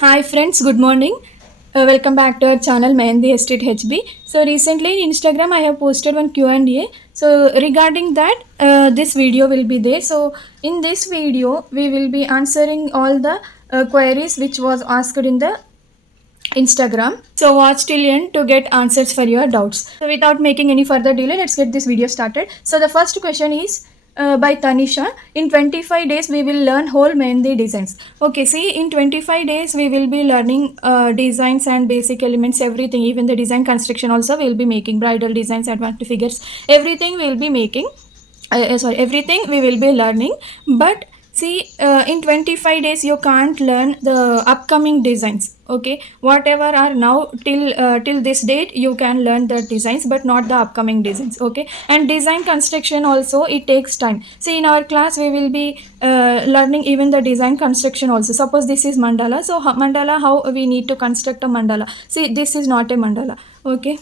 Hi friends, good morning. Welcome back to our channel Mehendi Estate HB. So recently in Instagram I have posted one Q&A. So regarding that, this video will be there. So in this video we will be answering all the queries which was asked in the Instagram. So watch till end to get answers for your doubts. So without making any further delay, let's get this video started. So the first question is by Tanisha. In 25 days, we will learn whole Mehendi designs. Okay, see, in 25 days, we will be learning designs and basic elements, everything. Even the design construction also we will be making bridal designs, advanced figures, everything we will be making. Everything we will be learning. But see, in 25 days you can't learn the upcoming designs. Okay, whatever are now till this date you can learn the designs, but not the upcoming designs. Okay, and design construction also it takes time. See, in our class we will be learning even the design construction also. Suppose this is mandala, so mandala, how we need to construct a mandala. See, this is not a mandala. Okay,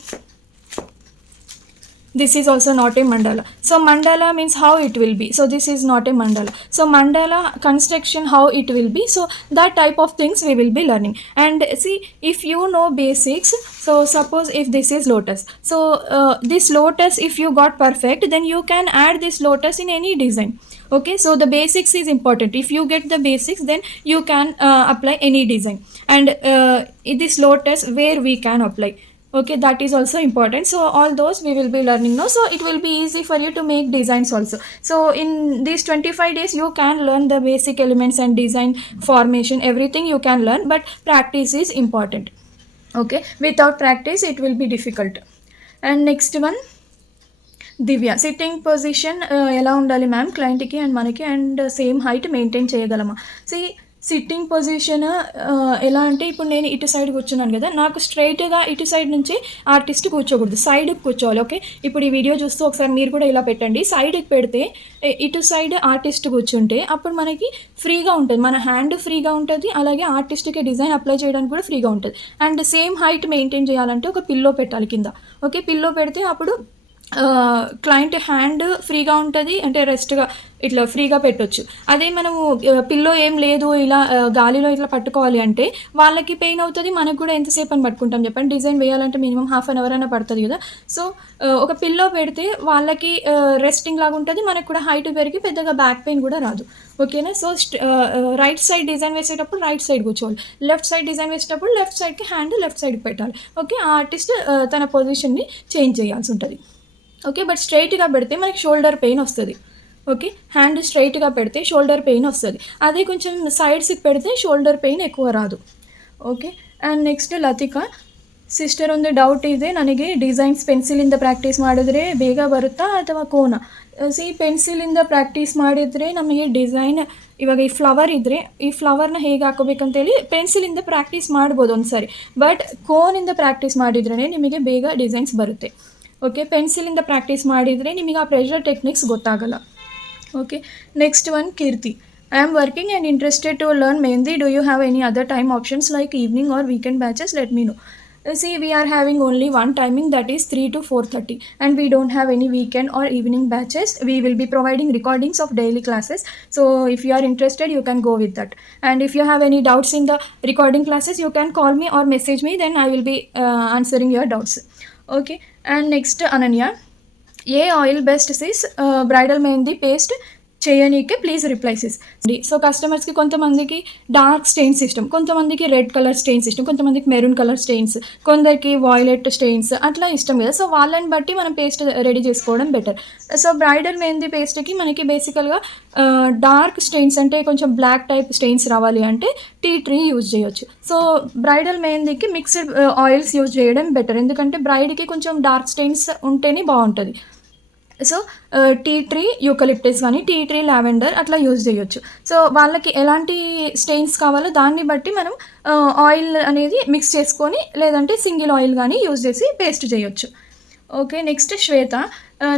this is also not a mandala. So mandala means how it will be. So this is not a mandala. So mandala construction, how it will be. So that type of things we will be learning. And see, if you know basics, so suppose if this is lotus, so this lotus, if you got perfect, then you can add this lotus in any design. Okay, so the basics is important. If you get the basics, then you can apply any design. And this lotus, where we can apply. Okay, that is also important. So all those we will be learning now. So it will be easy for you to make designs also. So in these 25 days you can learn the basic elements and design formation, everything you can learn, but practice is important. Okay, without practice it will be difficult. And next one, Divya, sitting position ఎలా ఉండాలి మ్యామ్ క్లయింట్కి అండ్ మనకి, and same height maintain చేయగలమా? C sitting position ఎలా అంటే, ఇప్పుడు నేను ఇటు సైడ్ కూర్చున్నాను కదా, నాకు స్ట్రైట్గా ఇటు సైడ్ నుంచి ఆర్టిస్ట్ కూర్చోకూడదు, సైడ్కి కూర్చోవాలి. ఓకే, ఇప్పుడు ఈ వీడియో చూస్తూ ఒకసారి మీరు కూడా ఇలా పెట్టండి. సైడ్కి పెడితే ఇటు సైడ్ ఆర్టిస్ట్ కూర్చుంటే అప్పుడు మనకి ఫ్రీగా ఉంటుంది, మన హ్యాండ్ ఫ్రీగా ఉంటుంది, అలాగే ఆర్టిస్ట్కి డిజైన్ అప్లై చేయడానికి కూడా ఫ్రీగా ఉంటుంది. అండ్ సేమ్ హైట్ మెయింటైన్ చేయాలంటే ఒక పిల్లో పెట్టాలి కింద. ఓకే, పిల్లో పెడితే అప్పుడు క్లయింట్ హ్యాండ్ ఫ్రీగా ఉంటుంది, అంటే రెస్ట్గా ఇట్లా ఫ్రీగా పెట్టొచ్చు. అదే మనము పిల్లో ఏం లేదు, ఇలా గాలిలో ఇట్లా పట్టుకోవాలి అంటే వాళ్ళకి పెయిన్ అవుతుంది, మనకు కూడా ఎంతసేపు అని పట్టుకుంటాం చెప్పండి. డిజైన్ వేయాలంటే మినిమం హాఫ్ అన్ అవర్ అయినా పడుతుంది కదా. సో ఒక పిల్లో పెడితే వాళ్ళకి రెస్టింగ్ లాగా ఉంటుంది, మనకు కూడా హైట్ పెరిగి పెద్దగా బ్యాక్ పెయిన్ కూడా రాదు. ఓకేనా? సో రైట్ సైడ్ డిజైన్ వేసేటప్పుడు రైట్ సైడ్ కూర్చోవాలి, లెఫ్ట్ సైడ్ డిజైన్ వేసేటప్పుడు లెఫ్ట్ సైడ్కి హ్యాండ్ లెఫ్ట్ సైడ్కి పెట్టాలి. ఓకే, ఆ ఆర్టిస్ట్ తన పొజిషన్ని చేంజ్ చేయాల్సి ఉంటుంది. ఓకే, బట్ స్ట్రైట్గా పెడితే మనకి షోల్డర్ పెయిన్ వస్తుంది. ఓకే, హ్యాండ్ స్ట్రైట్గా పెడితే షోల్డర్ పెయిన్ వస్తుంది, అదే కొంచెం సైడ్స్కి పెడితే షోల్డర్ పెయిನ್ ఎక్కువ ರಾದು. Okay, and next Latika sister, ಒಂದು ಡೌಟ್ ಇದೆ ನನಗೆ. ಡಿಸೈನ್ಸ್ ಪೆನ್ಸಿಲಿಂದ ಪ್ರಾಕ್ಟೀಸ್ ಮಾಡಿದ್ರೆ ಬೇಗ ಬರುತ್ತಾ ಅಥವಾ ಕೋನ? ಸಿ, ಪೆನ್ಸಿಲಿಂದ ಪ್ರಾಕ್ಟೀಸ್ ಮಾಡಿದರೆ ನಮಗೆ ಡಿಸೈನ್, ಇವಾಗ ಈ ಫ್ಲವರ್ ಇದ್ದರೆ ಈ ಫ್ಲವರ್ನ ಹೇಗೆ ಹಾಕೋಬೇಕಂತೇಳಿ ಪೆನ್ಸಿಲಿಂದ ಪ್ರಾಕ್ಟೀಸ್ ಮಾಡ್ಬೋದು ಒಂದು ಸಾರಿ, ಬಟ್ ಕೋನಿಂದ ಪ್ರಾಕ್ಟೀಸ್ ಮಾಡಿದ್ರೇ ನಿಮಗೆ ಬೇಗ ಡಿಸೈನ್ಸ್ ಬರುತ್ತೆ. ಓಕೆ, ಪೆನ್ಸಿಲಿಂದ ಪ್ರಾಕ್ಟೀಸ್ ಮಾಡಿದರೆ ನಿಮಗೆ ಆ ಪ್ರೆಷರ್ ಟೆಕ್ನಿಕ್ಸ್ ಗೊತ್ತಾಗಲ್ಲ. Okay, next one Keerthi, I am working and interested to learn mehndi. Do you have any other time options like evening or weekend batches? Let me know. See, we are having only one timing, that is 3 to 4:30, and we don't have any weekend or evening batches. We will be providing recordings of daily classes, so if you are interested you can go with that. And if you have any doubts in the recording classes, you can call me or message me, then I will be answering your doubts. Okay, and next Ananya, ఏ oil best sis bridal mehndi paste చేయనీకే please replies. So కస్టమర్స్కి కొంతమందికి dark stains ఇష్టం, కొంతమందికి red colour stains ఇష్టం, కొంతమందికి maroon colour stains, కొందరికి violet stains అట్లా ఇష్టం కదా. సో వాళ్ళని బట్టి మనం పేస్ట్ రెడీ చేసుకోవడం బెటర్. సో బ్రైడల్ మెహందీ పేస్ట్కి మనకి బేసికల్గా డార్క్ స్టెయిన్స్ అంటే కొంచెం బ్లాక్ టైప్ స్టెయిన్స్ రావాలి అంటే టీ ట్రీ యూజ్ చేయొచ్చు. సో బ్రైడల్ మెహందీకి మిక్స్డ్ ఆయిల్స్ యూజ్ చేయడం బెటర్, ఎందుకంటే బ్రైడ్కి కొంచెం డార్క్ స్టెయిన్స్ ఉంటేనే బాగుంటుంది. సో టీ ట్రీ యూకలిప్టస్ కానీ టీ ట్రీ లావెండర్ అట్లా యూజ్ చేయొచ్చు. సో వాళ్ళకి ఎలాంటి స్టెయిన్స్ కావాలో దాన్ని బట్టి మనం ఆయిల్ అనేది మిక్స్ చేసుకొని, లేదంటే సింగిల్ ಆಯಿಲ್ కానీ ಯೂಸ್ చేసి ಪೇಸ್ಟ್ చేయొచ్చు. ಓಕೆ, ನೆಕ್ಸ್ಟ್ ಶ್ವೇತಾ,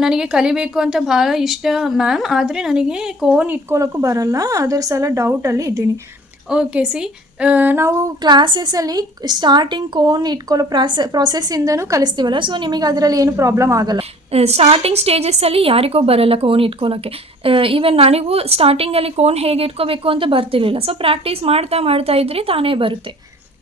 ನನಗೆ ಕಲಿಬೇಕು ಅಂತ ಭಾಳ ಇಷ್ಟ ಮ್ಯಾಮ್, ಆದರೆ ನನಗೆ ಕೋನ್ ಇಟ್ಕೊಳ್ಳೋಕ್ಕೂ ಬರಲ್ಲ, ಅದರ ಸಲ ಡೌಟಲ್ಲಿ ಇದ್ದೀನಿ. ಓಕೆ, ಸಿ ನಾವು ಕ್ಲಾಸಸಲ್ಲಿ ಸ್ಟಾರ್ಟಿಂಗ್ ಕೋನ್ ಇಟ್ಕೊಳ್ಳೋ ಪ್ರಾಸೆಸ್ಸಿಂದನೂ ಕಲಿಸ್ತೀವಲ್ಲ, ಸೊ ನಿಮಗೆ ಅದರಲ್ಲಿ ಏನು ಪ್ರಾಬ್ಲಮ್ ಆಗಲ್ಲ. ಸ್ಟಾರ್ಟಿಂಗ್ ಸ್ಟೇಜಸ್ಸಲ್ಲಿ ಯಾರಿಗೋ ಬರಲ್ಲ ಕೋನ್ ಇಟ್ಕೊಳ್ಳೋಕ್ಕೆ. ಈವನ್ ನನಗೂ ಸ್ಟಾರ್ಟಿಂಗಲ್ಲಿ ಕೋನ್ ಹೇಗೆ ಇಟ್ಕೋಬೇಕು ಅಂತ ಬರ್ತಿರ್ಲಿಲ್ಲ. ಸೊ ಪ್ರಾಕ್ಟೀಸ್ ಮಾಡ್ತಾ ಇದ್ದರೆ ತಾನೇ ಬರುತ್ತೆ.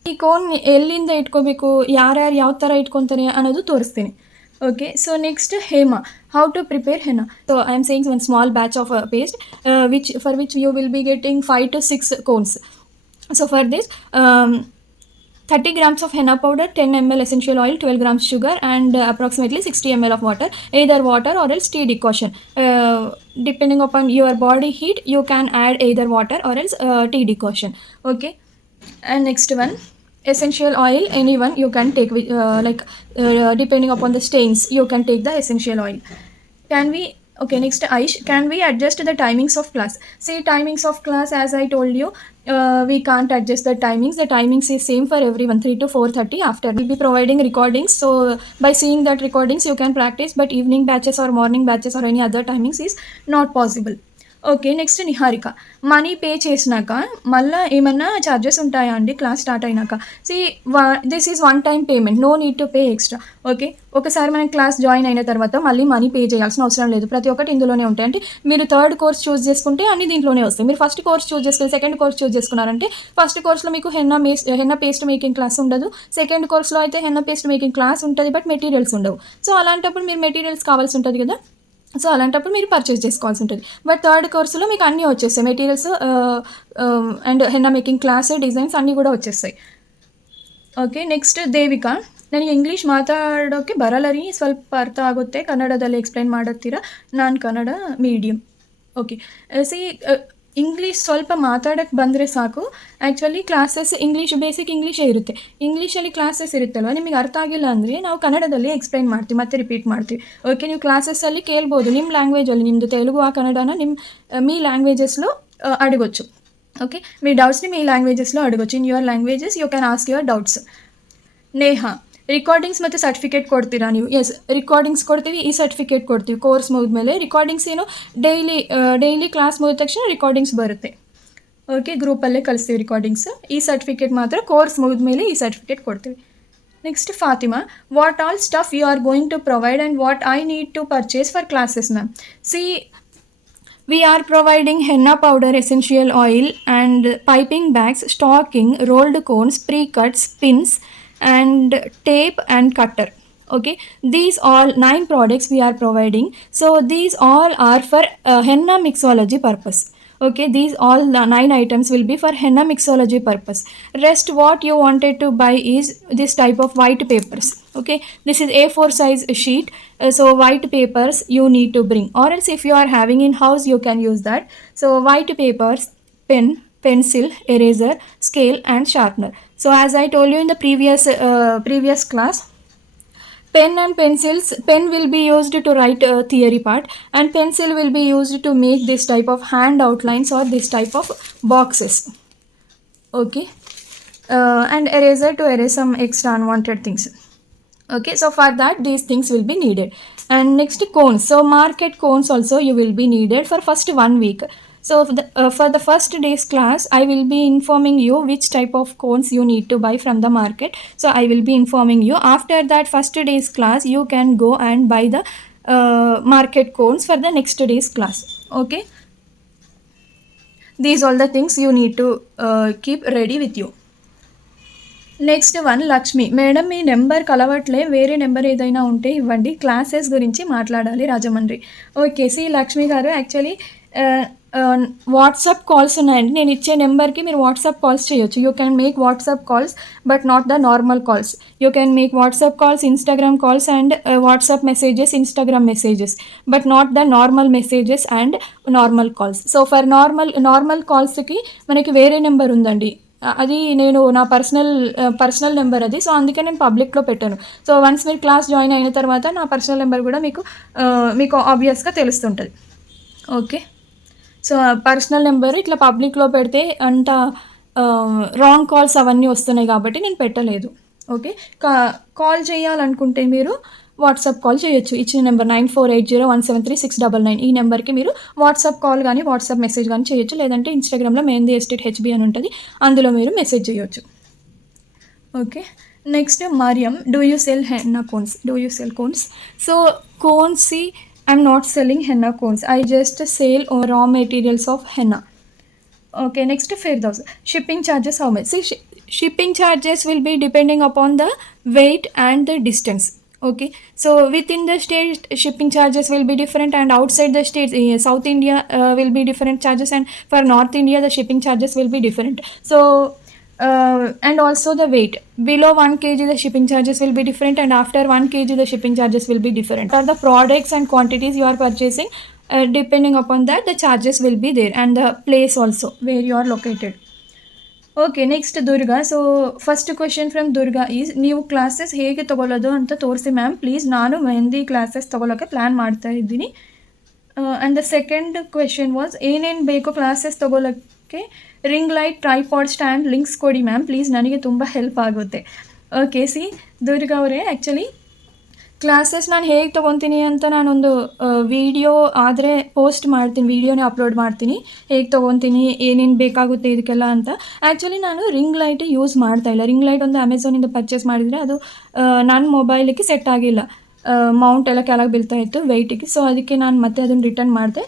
ಈ ಕೋನ್ ಎಲ್ಲಿಂದ ಇಟ್ಕೋಬೇಕು, ಯಾರ್ಯಾರು ಯಾವ ಥರ ಇಟ್ಕೊತಾರೆ ಅನ್ನೋದು ತೋರಿಸ್ತೀನಿ. Okay, so next henna. How to prepare henna? So I am saying one small batch of paste, for which you will be getting 5 to 6 cones. So for this, 30 grams of henna powder, 10 ml essential oil, 12 grams sugar, and approximately 60 ml of water. Either water or else tea decoction. Depending upon your body heat, you can add either water or else tea decoction. Okay, and next one. Essential oil, anyone you can take with, depending upon the stains, you can take the essential oil. Next, Aish, can we adjust the timings of class? See, timings of class, as I told you, we can't adjust the timings. The timings is same for everyone, 3 to 4:30. After we'll be providing recordings, so by seeing that recordings you can practice, but evening batches or morning batches or any other timings is not possible. Okay, next Niharika. Money pay చేసినాక మళ్ళీ ఏమన్నా charges ఉంటాయా అండి class start అయినాక? This is one time payment, no need to pay extra. Okay, ఒకసారి మనం class join అయిన తర్వాత మళ్ళీ మనీ పే చేయాల్సిన అవసరం లేదు. ప్రతి ఒక్కటి ఇందులోనే ఉంటాయి. అంటే మీరు థర్డ్ కోర్స్ చూస్ చేసుకుంటే అన్ని దీంట్లోనే వస్తాయి. మీరు ఫస్ట్ కోర్స్ చూస్ చేసుకుని సెకండ్ కోర్స్ చూస్ చేసుకున్నారంటే ఫస్ట్ కోర్స్లో మీకు హెన్నా పేస్ట్ మేకింగ్ క్లాస్ ఉండదు. సెకండ్ కోర్స్లో అయితే హెన్నా పేస్ట్ మేకింగ్ క్లాస్ ఉంటుంది, బట్ మెటీరియల్స్ ఉండవు. సో అలాంటప్పుడు మీరు మెటీరియల్స్ కావాల్సి ఉంటుంది కదా, సో అలాంటప్పుడు మీరు పర్చేస్ చేసుకోవాల్సి ఉంటుంది. బట్ థర్డ్ కోర్సులో మీకు అన్నీ వచ్చేస్తాయి, materials and henna making class, designs అన్నీ కూడా వచ్చేస్తాయి. Okay, next Devika. ನನಗೆ ಇಂಗ್ಲೀಷ್ ಮಾತಾಡೋಕ್ಕೆ ಬರಲ್ಲ ರೀ, ಸ್ವಲ್ಪ ಅರ್ಥ ಆಗುತ್ತೆ, ಕನ್ನಡದಲ್ಲಿ ಎಕ್ಸ್ಪ್ಲೈನ್ ಮಾಡುತ್ತೀರಾ? ನಾನು Kannada medium. Okay, C English ಸ್ವಲ್ಪ ಮಾತಾಡೋಕ್ಕೆ ಬಂದರೆ ಸಾಕು. ಆ್ಯಕ್ಚುಲಿ ಕ್ಲಾಸಸ್ ಬೇಸಿಕ್ ಇಂಗ್ಲೀಷೇ ಇರುತ್ತೆ. ಇಂಗ್ಲೀಷಲ್ಲಿ ಕ್ಲಾಸಸ್ ಇರುತ್ತಲ್ವ, ನಿಮಗೆ ಅರ್ಥ ಆಗಿಲ್ಲ ಅಂದರೆ ನಾವು ಕನ್ನಡದಲ್ಲಿ ಎಕ್ಸ್ಪ್ಲೈನ್ ಮಾಡ್ತೀವಿ, ಮತ್ತೆ ರಿಪೀಟ್ ಮಾಡ್ತೀವಿ. ఓకే, ನೀವು క్లాసెస్సಲ್ಲಿ ಕೇಳ್ಬೋದು ನಿಮ್ಮ ಲ್ಯಾಂಗ್ವೇಜಲ್ಲಿ, నిಮ್ಮದು తెలుగు ఆ కన్నడన మీ లాంగ్వేజెస్లో అడగొచ్చు. ఓకే, మీ డౌట్స్ని మీ లాంగ్వేజెస్లో అడగొచ్చు. In your languages you can ask your doubts. Neha, recordings ಮತ್ತು ಸರ್ಟಿಫಿಕೇಟ್ ಕೊಡ್ತೀರಾ ನೀವು? ಎಸ್, ರಿಕಾರ್ಡಿಂಗ್ಸ್ ಕೊಡ್ತೀವಿ, ಈ ಸರ್ಟಿಫಿಕೇಟ್ ಕೊಡ್ತೀವಿ. ಕೋರ್ಸ್ ಮುಗಿದ್ಮೇಲೆ ರಿಕಾರ್ಡಿಂಗ್ಸ್ ಏನು ಡೈಲಿ ಕ್ಲಾಸ್ ಮುಗಿದ ತಕ್ಷಣ ರಿಕಾರ್ಡಿಂಗ್ಸ್ ಬರುತ್ತೆ. ಓಕೆ, ಗ್ರೂಪಲ್ಲೇ ಕಳಿಸ್ತೀವಿ ರಿಕಾರ್ಡಿಂಗ್ಸ್. ಈ ಸರ್ಟಿಫಿಕೇಟ್ ಮಾತ್ರ ಕೋರ್ಸ್ ಮುಗಿದ್ಮೇಲೆ ಈ ಸರ್ಟಿಫಿಕೇಟ್ ಕೊಡ್ತೀವಿ. Next Fatima, what all stuff you are going to provide and what I need to purchase for classes ma'am? See, we are providing henna powder, essential oil, and piping bags, stocking, rolled cones, pre-cuts, pins, and tape and cutter. Okay, these all 9 products we are providing. So these all are for henna mixology purpose. Okay, these all the 9 items will be for henna mixology purpose. Rest what you wanted to buy is this type of white papers. Okay, this is A4 size sheet. So white papers you need to bring, or else if you are having in house you can use that. So white papers, pen, pencil, eraser, scale and sharpener. So as I told you in the previous class, pen and pencils, pen will be used to write theory part, and pencil will be used to make this type of hand outlines or this type of boxes. Okay, and eraser to erase some extra unwanted things. Okay, so for that these things will be needed. And next, cones. So market cones also you will be needed for first 1 week. So for the first day's class, I will be informing you which type of cones you need to buy from the market. So I will be informing you. After that first day's class, you can go and buy the market cones for the next day's class. Okay, these all the things you need to keep ready with you. Next one Lakshmi. Madam, మీ number కలవట్లే, వేరే number ఏదైనా ఉంటే ఇవ్వండి, క్లాసెస్ గురించి మాట్లాడాలి Rajahmundry. Okay, C Lakshmi గారు, actually WhatsApp calls ఉన్నాయండి. నేను ఇచ్చే నెంబర్కి మీరు వాట్సాప్ కాల్స్ చేయొచ్చు. You can make WhatsApp calls, but not the normal calls. You can make WhatsApp calls, Instagram calls and WhatsApp messages, Instagram messages, but not the normal messages and normal calls. So for normal కాల్స్కి మనకి వేరే నెంబర్ ఉందండి, అది నేను నా personal number అది. సో అందుకే నేను పబ్లిక్లో పెట్టాను. సో వన్స్ మీరు క్లాస్ జాయిన్ అయిన తర్వాత నా పర్సనల్ నెంబర్ కూడా మీకు ఆబ్వియస్గా తెలుస్తుంటుంది. ఓకే, సో పర్సనల్ నెంబర్ ఇట్లా పబ్లిక్లో పెడితే అంత రాంగ్ కాల్స్ అవన్నీ వస్తున్నాయి కాబట్టి నేను పెట్టలేదు. ఓకే, కాల్ చేయాలనుకుంటే మీరు వాట్సాప్ కాల్ చేయొచ్చు. ఇచ్చిన నెంబర్ 9480173699 ఈ నెంబర్కి మీరు వాట్సాప్ కాల్ కానీ వాట్సాప్ మెసేజ్ కానీ చేయొచ్చు. లేదంటే ఇన్స్టాగ్రామ్లో మెహందీ ఎస్టేట్ హెచ్బి అని ఉంటుంది, అందులో మీరు మెసేజ్ చేయొచ్చు. Okay, next Mariam, do you sell henna cones? Do you sell cones? So cones, I'm not selling henna cones, I just sale raw materials of henna. Okay, next Firdaus, shipping charges how much? See, shipping charges will be depending upon the weight and the distance. Okay, so within the state shipping charges will be different, and outside the states, South India will be different charges, and for North India the shipping charges will be different. So and also the weight, below 1 kg the shipping charges will be different, and after 1 kg the shipping charges will be different. For the products and quantities you are purchasing, depending upon that the charges will be there, and the place also where you are located. Okay, next Durga. So first question from Durga is, ನೀವು ಕ್ಲಾಸಸ್ ಹೇಗೆ ತಗೊಳ್ಳೋದು ಅಂತ ತೋರಿಸಿ ma'am please, ನಾನು ಮೆಹಂದಿ ಕ್ಲಾಸಸ್ ತಗೊಳ್ಳೋಕ್ಕೆ plan ಮಾಡ್ತಾ ಇದ್ದೀನಿ. And the second question was, ಏನೇನು ಬೇಕು ಕ್ಲಾಸಸ್ ತಗೊಳ್ಳೋಕ್ಕೆ, ring light, tripod stand, links ಕೊಡಿ ಮ್ಯಾಮ್ ಪ್ಲೀಸ್, ನನಗೆ ತುಂಬ ಹೆಲ್ಪ್ ಆಗುತ್ತೆ. ಓಕೆ, ಸಿ ದುರ್ಗಾ ಅವರೇ, ಆ್ಯಕ್ಚುಲಿ ಕ್ಲಾಸಸ್ ನಾನು ಹೇಗೆ ತೊಗೊತೀನಿ ಅಂತ ನಾನೊಂದು ವಿಡಿಯೋ ಆದರೆ ಪೋಸ್ಟ್ ಮಾಡ್ತೀನಿ, ವಿಡಿಯೋನೇ ಅಪ್ಲೋಡ್ ಮಾಡ್ತೀನಿ, ಹೇಗೆ ತೊಗೊತೀನಿ, ಏನೇನು ಬೇಕಾಗುತ್ತೆ ಇದಕ್ಕೆಲ್ಲ ಅಂತ. ಆ್ಯಕ್ಚುಲಿ ನಾನು ರಿಂಗ್ ಲೈಟ್ ಯೂಸ್ ಮಾಡ್ತಾಯಿಲ್ಲ. ರಿಂಗ್ ಲೈಟ್ ಒಂದು ಅಮೆಝಾನಿಂದ ಪರ್ಚೇಸ್ ಮಾಡಿದರೆ ಅದು ನನ್ನ ಮೊಬೈಲಿಗೆ ಸೆಟ್ ಆಗಿಲ್ಲ, ಮೌಂಟ್ ಎಲ್ಲ ಕೆಳಗೆ ಬೀಳ್ತಾ ಇತ್ತು ವೆಯ್ಟಿಗೆ. ಸೊ ಅದಕ್ಕೆ ನಾನು ಮತ್ತೆ ಅದನ್ನು ರಿಟರ್ನ್ ಮಾಡಿದೆ.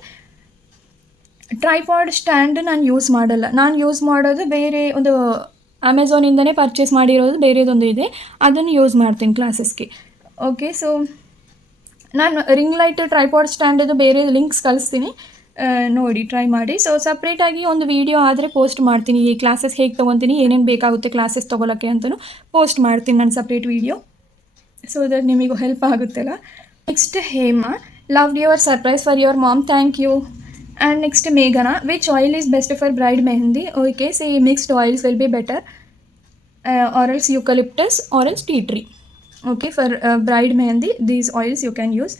ಟ್ರೈಪಾಡ್ ಸ್ಟ್ಯಾಂಡ್ ನಾನು ಯೂಸ್ ಮಾಡಲ್ಲ. ನಾನು ಯೂಸ್ ಮಾಡೋದು ಬೇರೆ ಒಂದು ಅಮೆಝಾನಿಂದನೇ ಪರ್ಚೇಸ್ ಮಾಡಿರೋದು ಬೇರೆದೊಂದು ಇದೆ, ಅದನ್ನು ಯೂಸ್ ಮಾಡ್ತೀನಿ ಕ್ಲಾಸಸ್ಗೆ. ಓಕೆ, ಸೊ ನಾನು ರಿಂಗ್ ಲೈಟ್, ಟ್ರೈಪಾಡ್ ಸ್ಟ್ಯಾಂಡದು ಬೇರೆ ಲಿಂಕ್ಸ್ ಕಳಿಸ್ತೀನಿ, ನೋಡಿ ಟ್ರೈ ಮಾಡಿ. ಸೊ ಸಪ್ರೇಟಾಗಿ ಒಂದು ವೀಡಿಯೋ ಆದರೆ ಪೋಸ್ಟ್ ಮಾಡ್ತೀನಿ, ಈ ಕ್ಲಾಸಸ್ ಹೇಗೆ ತೊಗೊತೀನಿ, ಏನೇನು ಬೇಕಾಗುತ್ತೆ ಕ್ಲಾಸಸ್ ತೊಗೊಳಕ್ಕೆ ಅಂತಲೂ ಪೋಸ್ಟ್ ಮಾಡ್ತೀನಿ ನಾನು ಸಪ್ರೇಟ್ ವೀಡಿಯೋ, ಸೊ ದಟ್ ನಿಮಗೂ ಹೆಲ್ಪ್ ಆಗುತ್ತಲ್ಲ. Next Hema, loved your surprise for your mom, thank you. And next ಮೇಘನಾ, which oil is best for bride mehndi? Okay, see mixed oils will be better, or else eucalyptus or else tea tree. Okay, for bride mehendi these oils you can use.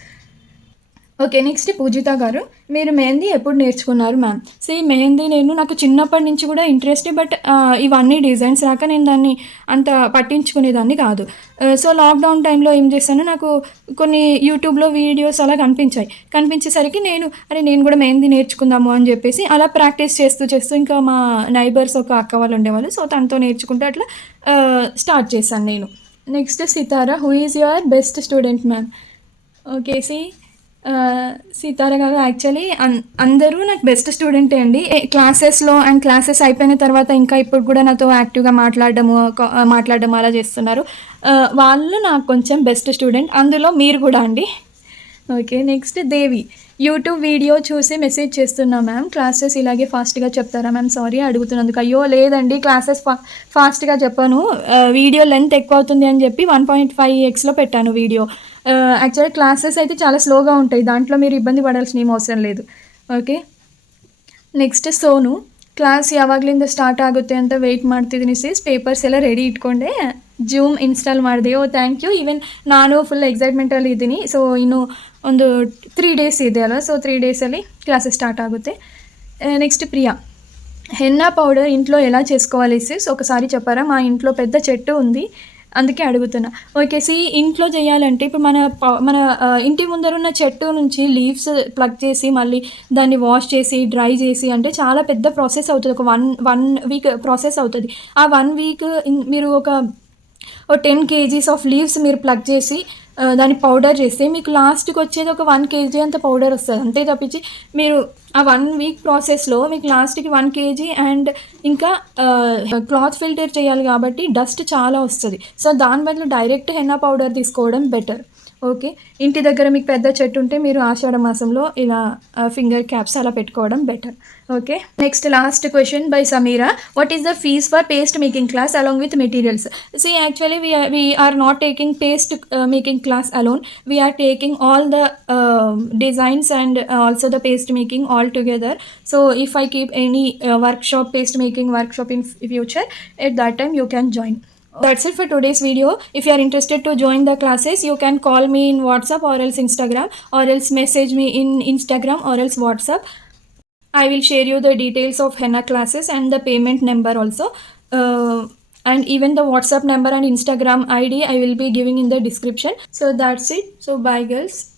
Okay, next Poojitha garu, మీరు మెహందీ ఎప్పుడు నేర్చుకున్నారు ma'am? So ఈ మెహందీ నాకు చిన్నప్పటి నుంచి కూడా ఇంట్రెస్టే, బట్ ఇవన్నీ డిజైన్స్ రాక నేను దాన్ని అంత పట్టించుకునేదాన్ని కాదు. సో లాక్డౌన్ టైంలో ఏం చేశాను, నాకు కొన్ని యూట్యూబ్లో వీడియోస్ అలా కనిపించేసరికి నేను కూడా మెహందీ నేర్చుకుందాము అని చెప్పేసి అలా ప్రాక్టీస్ చేస్తూ ఇంకా మా నైబర్స్ ఒక అక్క వాళ్ళు ఉండేవాళ్ళు, సో తనతో నేర్చుకుంటూ అట్లా స్టార్ట్ చేశాను నేను. Next Sitara, who is your best student ma'am? Okay, Sitara garu, actually అందరూ నాకు బెస్ట్ స్టూడెంటే అండి క్లాసెస్లో. అండ్ క్లాసెస్ అయిపోయిన తర్వాత ఇంకా ఇప్పుడు కూడా నాతో యాక్టివ్గా మాట్లాడడం అలా చేస్తున్నారు. వాళ్ళు నాకు కొంచెం బెస్ట్ స్టూడెంట్, అందులో మీరు కూడా అండి. ఓకే, నెక్స్ట్ దేవి, యూట్యూబ్ వీడియో చూసి మెసేజ్ చేస్తున్నా మ్యామ్, క్లాసెస్ ఇలాగే ఫాస్ట్గా చెప్తారా మ్యామ్? సారీ అడుగుతున్నందుకు. అయ్యో లేదండి, క్లాసెస్ ఫాస్ట్గా చెప్పాను, వీడియో లెంత్ ఎక్కువ అవుతుంది అని చెప్పి 1.5x పెట్టాను వీడియೋ. యాక్చువల్లీ క్లాసెస్ అయితే చాలా స్లోగా ఉంటాయి, దాంట్లో మీరు ಇಬ್ಬಂದಿ ಪಡಾಲ್సిన ఏం అవసరం లేదు. ಓಕೆ, ನೆಕ್ಸ್ಟ್ ಸೋನು, ಕ್ಲಾಸ್ ಯಾವಾಗಲಿಂದ ಸ್ಟಾರ್ಟ್ ಆಗುತ್ತೆ ಅಂತ ವೆಯ್ಟ್ ಮಾಡ್ತಿದ್ದೀನಿ ಸಿಸ್, ಪೇಪರ್ಸ್ ಎಲ್ಲ ರೆಡಿ ಇಟ್ಕೊಂಡೆ, ಜೂಮ್ ಇನ್ಸ್ಟಾಲ್ ಮಾಡಿದೆ. Oh thank you. ಈವನ್ ನಾನು ಫುಲ್ ಎಕ್ಸೈಟ್ಮೆಂಟಲ್ಲಿ ಇದ್ದೀನಿ. ಸೊ ಇನ್ನು ಒಂದು 3 days ಇದೆ ಅಲ್ಲ, ಸೊ 3 daysಲ್ಲಿ క్లాసెస్ స్టార్ట్ ఆగుతాయి. నెక్స్ట్ ప్రియా, హెన్నా పౌడర్ ఇంట్లో ఎలా చేసుకోవాలి సిస్ ఒకసారి చెప్పారా? మా ఇంట్లో పెద్ద చెట్టు ఉంది, అందుకే అడుగుతున్నా. ఓకే, ఇంట్లో చేయాలంటే ఇప్పుడు మన ఇంటి ముందరున్న చెట్టు నుంచి లీవ్స్ ప్లగ్ చేసి మళ్ళీ దాన్ని వాష్ చేసి డ్రై చేసి అంటే చాలా పెద్ద ప్రాసెస్ అవుతుంది, ఒక వన్ వీక్ ప్రాసెస్ అవుతుంది. ఆ 1 week మీరు ఒక 10 kgs ఆఫ్ లీవ్స్ మీరు ప్లగ్ చేసి దాన్ని పౌడర్ చేస్తే మీకు లాస్ట్కి వచ్చేది ఒక 1 kg అంత పౌడర్ వస్తుంది. అంతే తప్పించి మీరు ఆ 1 week ప్రాసెస్లో మీకు లాస్ట్కి 1 kg అండ్ ఇంకా క్లాత్ ఫిల్టర్ చేయాలి కాబట్టి డస్ట్ చాలా వస్తుంది. సో దాని బదులు డైరెక్ట్ హెన్నా పౌడర్ తీసుకోవడం బెటర్. ఓకే, ఇంటి దగ్గర మీకు పెద్ద చెట్టు ఉంటే మీరు ఆషాఢ మాసంలో ఇలా ఫింగర్ క్యాప్స్ అలా పెట్టుకోవడం better. Okay, next last question by Sameera, what is the fees for paste making class along with materials? See, actually we are not taking paste making class alone, we are taking all the designs and also the paste making all together. So if I keep any workshop, paste making workshop in future, at that time you can join. That's it for today's video. If you are interested to join the classes, you can call me in WhatsApp or else Instagram, or else message me in Instagram or else WhatsApp. I will share you the details of henna classes and the payment number also. and even the WhatsApp number and Instagram ID I will be giving in the description. So that's it. So bye girls.